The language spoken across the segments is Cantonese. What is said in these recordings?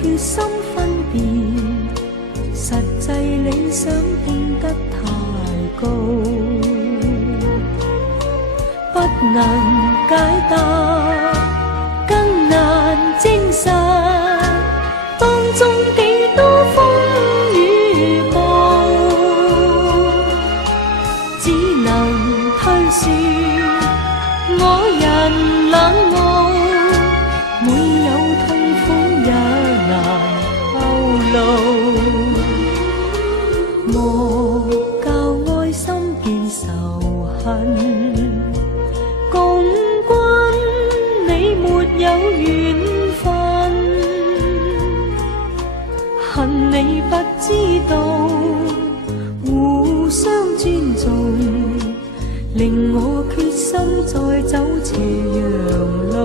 決心分辨，實際理想定得太高，不能解答，更難證實，當中幾多風雨暴，只能推說我人冷傲，每有痛苦也難透露，莫教愛心變仇恨，共君你沒有緣分，恨你不知道互相尊重，令我決心再走斜陽路。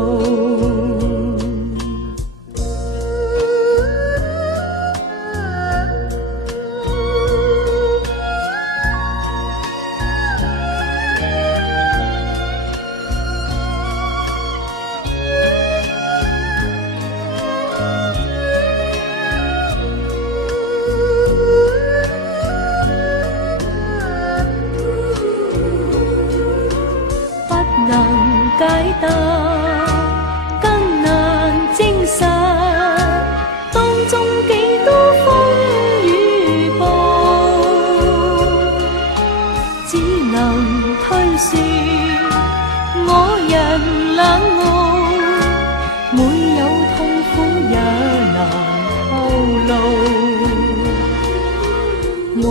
解答，更難證實，當中幾多風雨暴，只能推說我人冷傲，每有痛苦也難透露，莫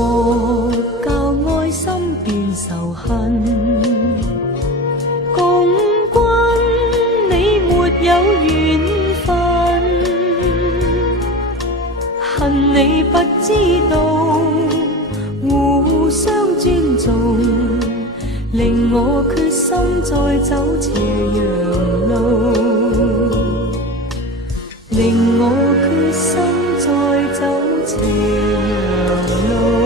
教愛心變仇恨，有緣分，恨你不知道互相尊重，令我決心再走斜陽路，令我決心再走斜陽路。